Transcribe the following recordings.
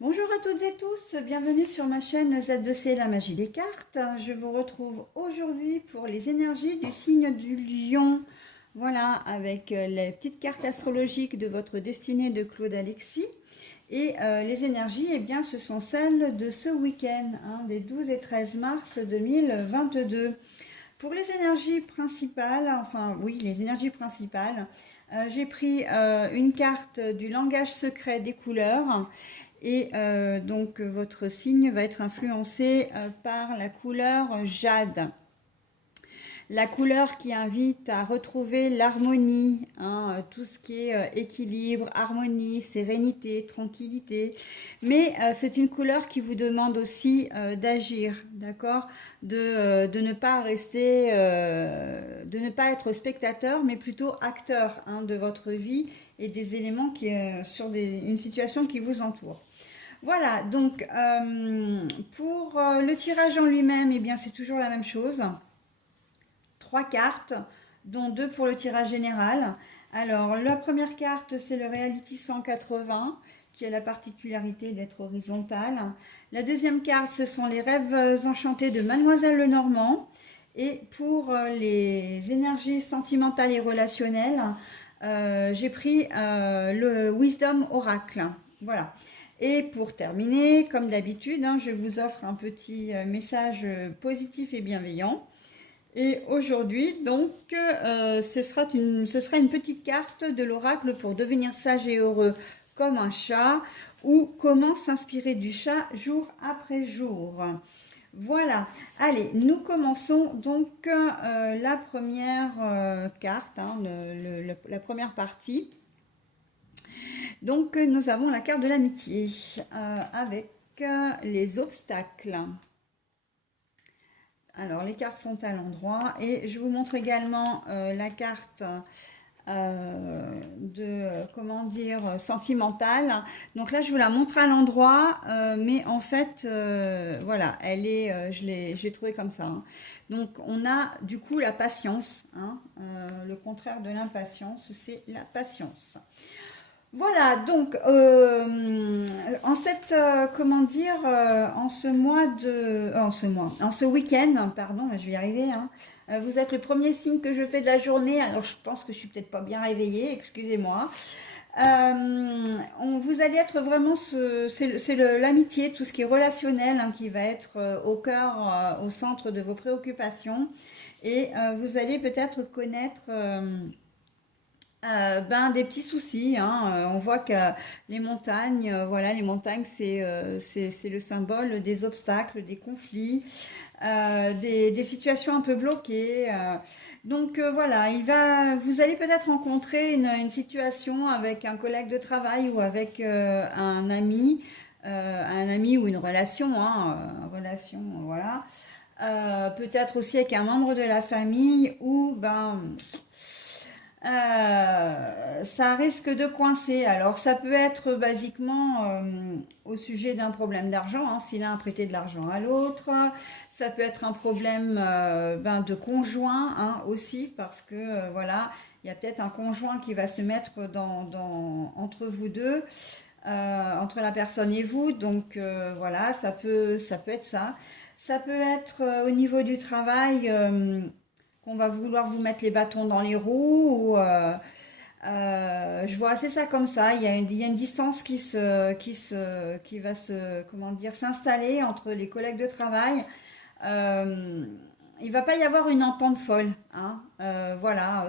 Bonjour à toutes et tous, bienvenue sur ma chaîne Z2C La Magie des Cartes. Je vous retrouve aujourd'hui pour les énergies du signe du Lion. Voilà, avec les petites cartes astrologiques de votre destinée de Claude Alexis. Et les énergies, eh bien, ce sont celles de ce week-end, des 12 et 13 mars 2022. Pour les énergies principales, enfin oui, les énergies principales, j'ai pris une carte du langage secret des couleurs et donc votre signe va être influencé par la couleur jade. La couleur qui invite à retrouver l'harmonie, tout ce qui est équilibre, harmonie, sérénité, tranquillité. Mais c'est une couleur qui vous demande aussi d'agir, d'accord, de ne pas rester, de ne pas être spectateur, mais plutôt acteur de votre vie et des éléments sur une situation qui vous entoure. Voilà, donc pour le tirage en lui-même, eh bien c'est toujours la même chose. Trois cartes, dont deux pour le tirage général. Alors, la première carte, c'est le Reality 180, qui a la particularité d'être horizontale. La deuxième carte, ce sont les rêves enchantés de Mademoiselle Lenormand. Et pour les énergies sentimentales et relationnelles, j'ai pris le Wisdom Oracle. Voilà. Et pour terminer, comme d'habitude, je vous offre un petit message positif et bienveillant. Et aujourd'hui, donc, ce sera une petite carte de l'oracle pour devenir sage et heureux comme un chat ou comment s'inspirer du chat jour après jour. Voilà. Allez, nous commençons donc la première carte, la première partie. Donc, nous avons la carte de l'amitié avec les obstacles. Alors, les cartes sont à l'endroit et je vous montre également la carte comment dire, sentimentale. Donc là, je vous la montre à l'endroit, mais en fait, voilà, je l'ai trouvée comme ça. Donc, on a du coup la patience. Le contraire de l'impatience, c'est la patience. Voilà, donc en cette comment dire en ce mois de en ce week-end, pardon, je vais y arriver, vous êtes le premier signe que je fais de la journée, alors je pense que je suis peut-être pas bien réveillée, excusez-moi. Vous allez être vraiment c'est l'amitié, tout ce qui est relationnel, qui va être au cœur, au centre de vos préoccupations, et vous allez peut-être connaître des petits soucis, on voit que les montagnes, voilà, les montagnes, c'est le symbole des obstacles, des conflits, des situations un peu bloquées. Donc voilà, vous allez peut-être rencontrer une situation avec un collègue de travail ou avec un ami ou une relation, relation, voilà. Peut-être aussi avec un membre de la famille ou ça risque de coincer. Alors, ça peut être basiquement au sujet d'un problème d'argent, si l'un a prêté de l'argent à l'autre. Ça peut être un problème de conjoint aussi, parce que voilà, il y a peut-être un conjoint qui va se mettre entre vous deux, entre la personne et vous. Donc voilà, ça peut être ça. Ça peut être au niveau du travail. Qu'on va vouloir vous mettre les bâtons dans les roues. Je vois assez ça comme ça. Il y a une distance qui va comment dire, s'installer entre les collègues de travail. Euh, il va pas y avoir une entente folle, voilà,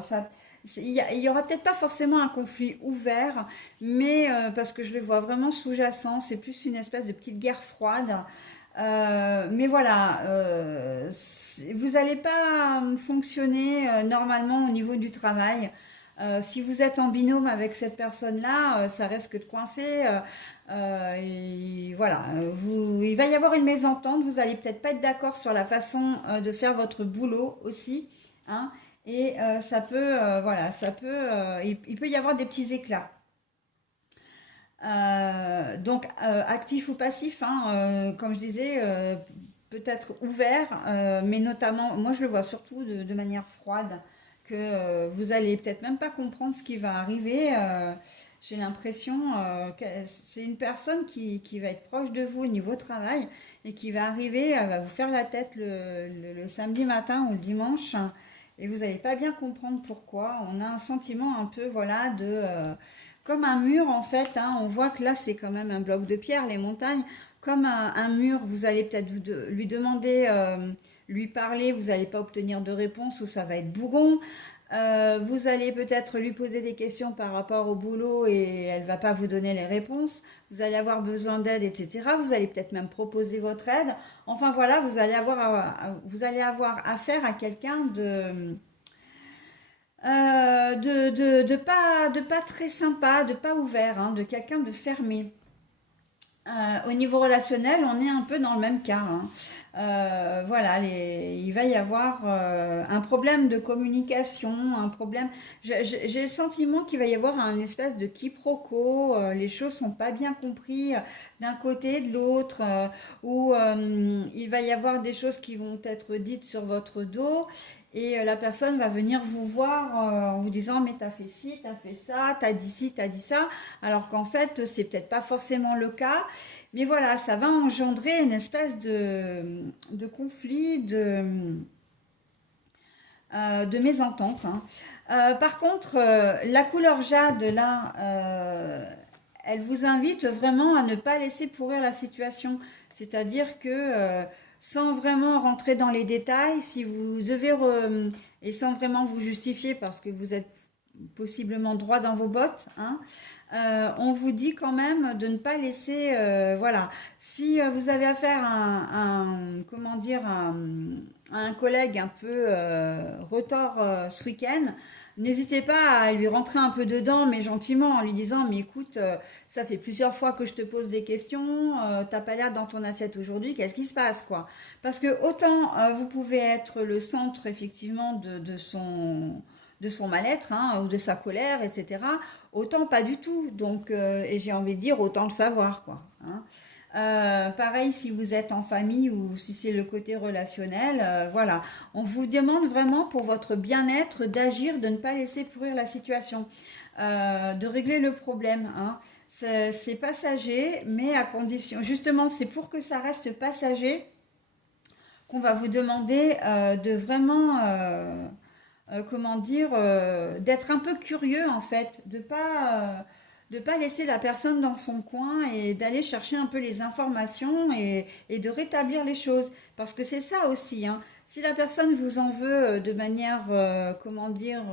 il y aura peut-être pas forcément un conflit ouvert, mais parce que je le vois vraiment sous-jacent, c'est plus une espèce de petite guerre froide. Mais voilà, vous n'allez pas fonctionner normalement au niveau du travail. Si vous êtes en binôme avec cette personne-là, ça risque de coincer. Et voilà, il va y avoir une mésentente. Vous allez peut-être pas être d'accord sur la façon de faire votre boulot aussi, et voilà, il peut y avoir des petits éclats. Donc, actif ou passif, comme je disais, peut-être ouvert, mais notamment, moi je le vois surtout de manière froide, que vous allez peut-être même pas comprendre ce qui va arriver. J'ai l'impression que c'est une personne qui va être proche de vous au niveau travail et qui va arriver, va vous faire la tête le samedi matin ou le dimanche et vous n'allez pas bien comprendre pourquoi. On a un sentiment un peu, voilà, comme un mur en fait, hein. On voit que là c'est quand même un bloc de pierre, les montagnes, comme un mur. Vous allez peut-être lui demander, lui parler, vous n'allez pas obtenir de réponse ou ça va être bougon. Vous allez peut-être lui poser des questions par rapport au boulot et elle va pas vous donner les réponses. Vous allez avoir besoin d'aide, etc. Vous allez peut-être même proposer votre aide. Enfin voilà, vous allez avoir affaire à quelqu'un de pas très sympa, de pas ouvert, hein, de quelqu'un de fermé. Au niveau relationnel, on est un peu dans le même cas, hein. Voilà, il va y avoir un problème de communication, un problème. J'ai le sentiment qu'il va y avoir un espèce de quiproquo. Les choses sont pas bien comprises d'un côté et de l'autre, ou il va y avoir des choses qui vont être dites sur votre dos. Et la personne va venir vous voir en vous disant mais t'as fait ci, t'as fait ça, t'as dit ci, t'as dit ça, alors qu'en fait c'est peut-être pas forcément le cas. Mais voilà, ça va engendrer une espèce de conflit, de mésentente, hein. Par contre, la couleur jade, là, elle vous invite vraiment à ne pas laisser pourrir la situation. C'est-à-dire que, sans vraiment rentrer dans les détails, si vous devez, et sans vraiment vous justifier parce que vous êtes possiblement droit dans vos bottes, hein, on vous dit quand même de ne pas laisser, voilà, si vous avez affaire comment dire, à un collègue un peu retors ce week-end, n'hésitez pas à lui rentrer un peu dedans, mais gentiment, en lui disant, mais écoute, ça fait plusieurs fois que je te pose des questions, t'as pas l'air dans ton assiette aujourd'hui, qu'est-ce qui se passe, quoi? Parce que autant vous pouvez être le centre, effectivement, de son mal-être, hein, ou de sa colère, etc. Autant pas du tout. Donc, et j'ai envie de dire autant le savoir, quoi, hein. Pareil si vous êtes en famille ou si c'est le côté relationnel, voilà. On vous demande vraiment pour votre bien-être d'agir, de ne pas laisser pourrir la situation, de régler le problème, hein. C'est passager, mais à condition, justement, c'est pour que ça reste passager qu'on va vous demander de vraiment comment dire, d'être un peu curieux en fait, de pas laisser la personne dans son coin et d'aller chercher un peu les informations et de rétablir les choses. Parce que c'est ça aussi, hein. Si la personne vous en veut de manière, comment dire,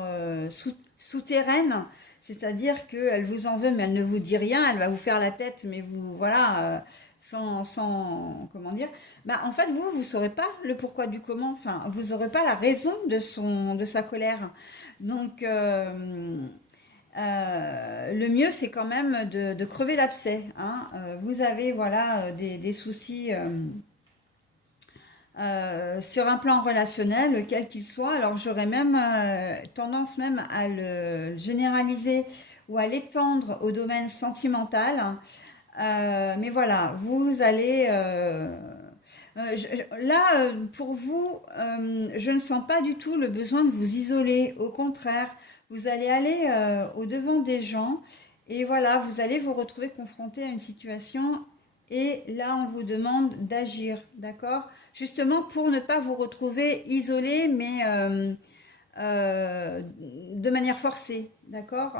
souterraine, c'est-à-dire qu'elle vous en veut mais elle ne vous dit rien, elle va vous faire la tête, mais vous, voilà, comment dire, bah, en fait, vous saurez pas le pourquoi du comment. Enfin, vous aurez pas la raison de sa colère. Donc, le mieux, c'est quand même de crever l'abcès, hein. Vous avez, voilà, des soucis sur un plan relationnel, quel qu'il soit. Alors, j'aurais même tendance même à le généraliser ou à l'étendre au domaine sentimental. Mais voilà, vous allez là, pour vous, je ne sens pas du tout le besoin de vous isoler. Au contraire, vous allez aller au-devant des gens et voilà, vous allez vous retrouver confronté à une situation et là, on vous demande d'agir, d'accord? Justement pour ne pas vous retrouver isolé, mais de manière forcée, d'accord?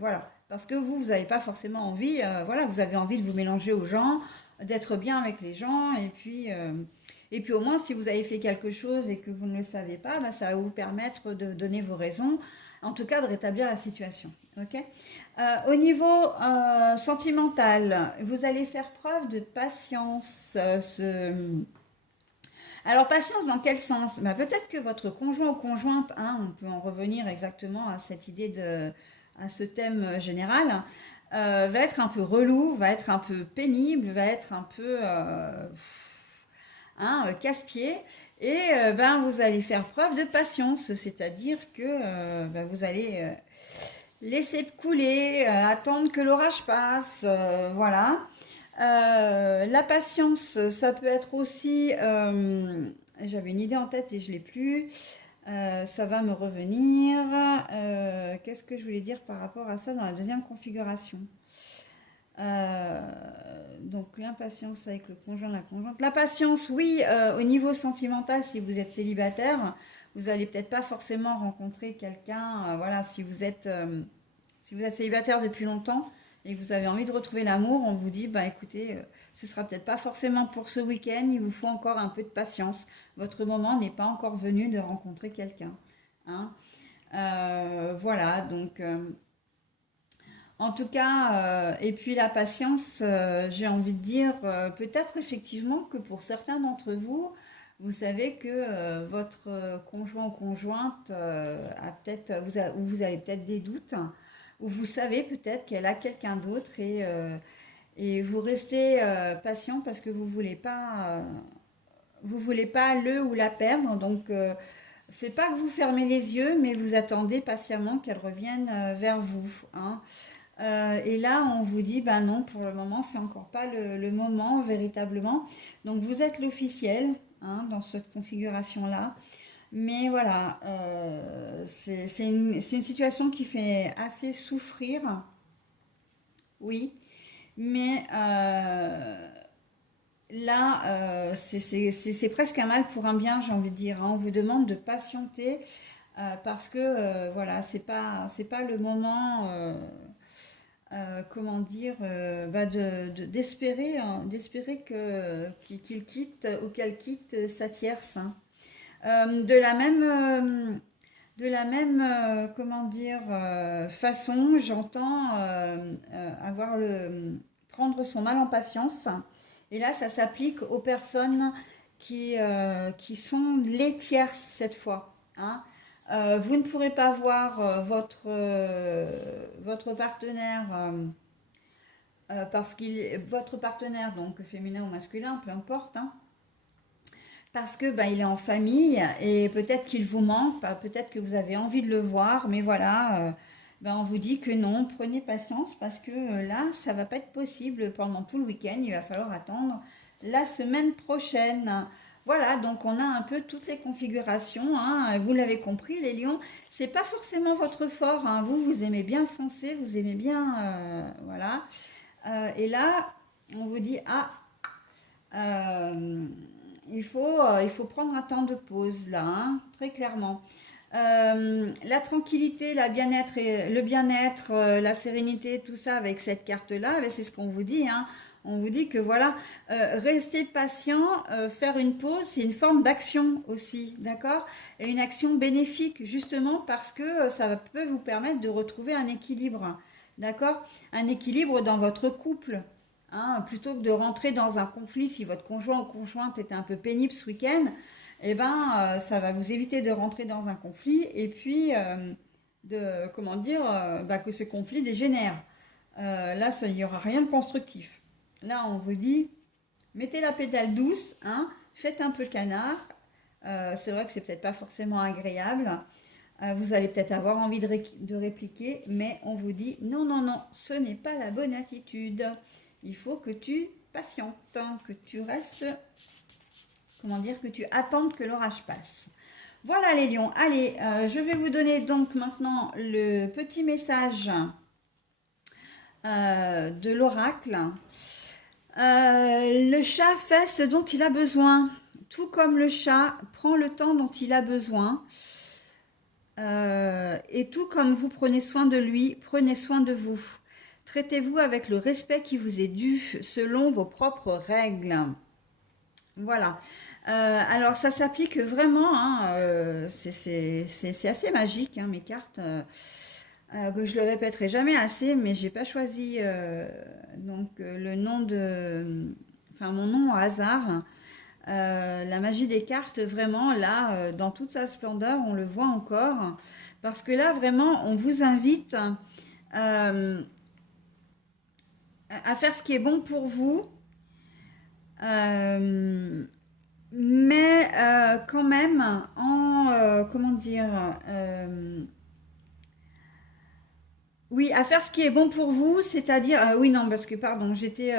Voilà, parce que vous n'avez pas forcément envie, voilà, vous avez envie de vous mélanger aux gens, d'être bien avec les gens, et puis au moins, si vous avez fait quelque chose et que vous ne le savez pas, bah, ça va vous permettre de donner vos raisons, en tout cas de rétablir la situation, ok? Au niveau sentimental, vous allez faire preuve de patience. Alors, patience dans quel sens? Bah, peut-être que votre conjoint ou conjointe, hein, on peut en revenir exactement à cette à ce thème général, va être un peu relou, va être un peu pénible, va être un peu hein, casse-pied. Et ben, vous allez faire preuve de patience, c'est-à-dire que ben, vous allez laisser couler, attendre que l'orage passe, voilà. La patience, ça peut être aussi, j'avais une idée en tête et je l'ai plus. Ça va me revenir. Qu'est-ce que je voulais dire par rapport à ça dans la deuxième configuration? Euh, donc l'impatience avec le conjoint, la conjointe. La patience, oui, au niveau sentimental, si vous êtes célibataire, vous allez peut-être pas forcément rencontrer quelqu'un. Voilà, si vous êtes célibataire depuis longtemps et que vous avez envie de retrouver l'amour, on vous dit, bah écoutez, ce sera peut-être pas forcément pour ce week-end, il vous faut encore un peu de patience. Votre moment n'est pas encore venu de rencontrer quelqu'un. Hein. Voilà, donc en tout cas, et puis la patience, j'ai envie de dire, peut-être effectivement que pour certains d'entre vous, vous savez que votre conjoint ou conjointe a peut-être, ou vous avez peut-être des doutes, ou vous savez peut-être qu'elle a quelqu'un d'autre et vous restez patient parce que vous voulez pas le ou la perdre. Donc, c'est pas que vous fermez les yeux, mais vous attendez patiemment qu'elle revienne vers vous. Hein. Et là, on vous dit, ben non, pour le moment, c'est encore pas le moment véritablement. Donc, vous êtes l'officiel hein, dans cette configuration-là. Mais voilà, c'est une situation qui fait assez souffrir, oui. Mais là, c'est presque un mal pour un bien, j'ai envie de dire. Hein. On vous demande de patienter parce que voilà, c'est pas le moment. Comment dire, bah d'espérer hein, d'espérer qu'il quitte ou qu'elle quitte sa tierce. Hein. De la même comment dire, façon, j'entends prendre son mal en patience. Et là, ça s'applique aux personnes qui sont les tierces cette fois. Hein. Vous ne pourrez pas voir votre partenaire votre partenaire donc féminin ou masculin, peu importe, hein, parce que bah, il est en famille et peut-être qu'il vous manque, peut-être que vous avez envie de le voir, mais voilà, bah, on vous dit que non, prenez patience parce que là, ça va pas être possible pendant tout le week-end, il va falloir attendre la semaine prochaine. Voilà, donc on a un peu toutes les configurations, hein, vous l'avez compris, les lions, c'est pas forcément votre fort, hein, vous aimez bien foncer, vous aimez bien, voilà. Et là, on vous dit, ah, euh, il faut prendre un temps de pause là, hein, très clairement. La tranquillité, le bien-être, la sérénité, tout ça avec cette carte-là, ben, c'est ce qu'on vous dit. Hein. On vous dit que voilà, rester patient, faire une pause, c'est une forme d'action aussi, d'accord? Et une action bénéfique, justement parce que ça peut vous permettre de retrouver un équilibre, d'accord? Un équilibre dans votre couple. Hein, plutôt que de rentrer dans un conflit, si votre conjoint ou conjointe était un peu pénible ce week-end, eh ben, ça va vous éviter de rentrer dans un conflit et puis comment dire, bah, que ce conflit dégénère. Là, il n'y aura rien de constructif. Là, on vous dit, mettez la pédale douce, hein, faites un peu canard. C'est vrai que c'est peut-être pas forcément agréable. Vous allez peut-être avoir envie de répliquer, mais on vous dit, non, non, non, ce n'est pas la bonne attitude. Il faut que tu patientes, que tu restes, comment dire, que tu attendes que l'orage passe. Voilà les lions. Allez, je vais vous donner donc maintenant le petit message de l'oracle. Le chat fait ce dont il a besoin. Tout comme le chat prend le temps dont il a besoin. Et tout comme vous prenez soin de lui, prenez soin de vous. Traitez-vous avec le respect qui vous est dû selon vos propres règles. Voilà. Alors ça s'applique vraiment, hein, c'est assez magique, hein, mes cartes. Que je le répéterai jamais assez, mais j'ai pas choisi le nom enfin mon nom au hasard. La magie des cartes, vraiment là, dans toute sa splendeur, on le voit encore, parce que là vraiment, on vous invite euh, à faire ce qui est bon pour vous. Euh, mais quand même comment dire oui, à faire ce qui est bon pour vous, c'est-à-dire oui non parce que pardon j'étais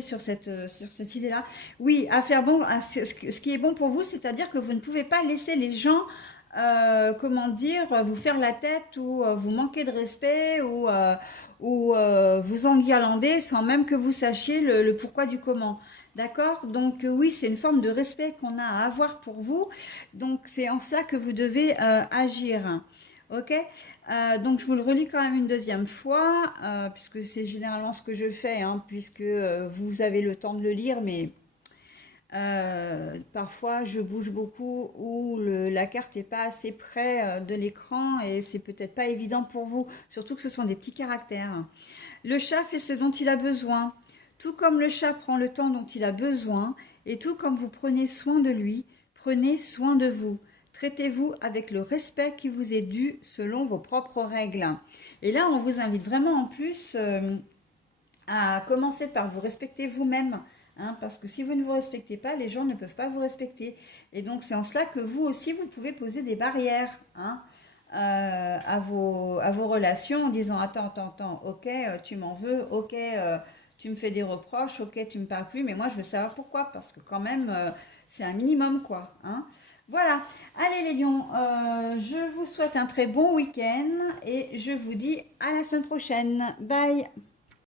sur cette idée-là. Oui, à faire ce qui est bon pour vous, c'est-à-dire que vous ne pouvez pas laisser les gens comment dire, vous faire la tête ou vous manquer de respect ou vous enguirlander sans même que vous sachiez le pourquoi du comment. D'accord? Donc oui, c'est une forme de respect qu'on a à avoir pour vous. Donc c'est en cela que vous devez agir. Ok? Donc je vous le relis quand même une deuxième fois, puisque c'est généralement ce que je fais, hein, puisque vous avez le temps de le lire, mais parfois, je bouge beaucoup ou la carte n'est pas assez près de l'écran et c'est peut-être pas évident pour vous, surtout que ce sont des petits caractères. Le chat fait ce dont il a besoin. Tout comme le chat prend le temps dont il a besoin et tout comme vous prenez soin de lui, prenez soin de vous. Traitez-vous avec le respect qui vous est dû selon vos propres règles. Et là, on vous invite vraiment en plus à commencer par vous respecter vous-même. Hein, parce que si vous ne vous respectez pas, les gens ne peuvent pas vous respecter. Et donc c'est en cela que vous aussi, vous pouvez poser des barrières, hein, à vos relations en disant attends, ok, tu m'en veux, ok, tu me fais des reproches, ok, tu me parles plus, mais moi je veux savoir pourquoi, parce que quand même, c'est un minimum, quoi. Hein. Voilà, allez les lions, je vous souhaite un très bon week-end et je vous dis à la semaine prochaine. Bye.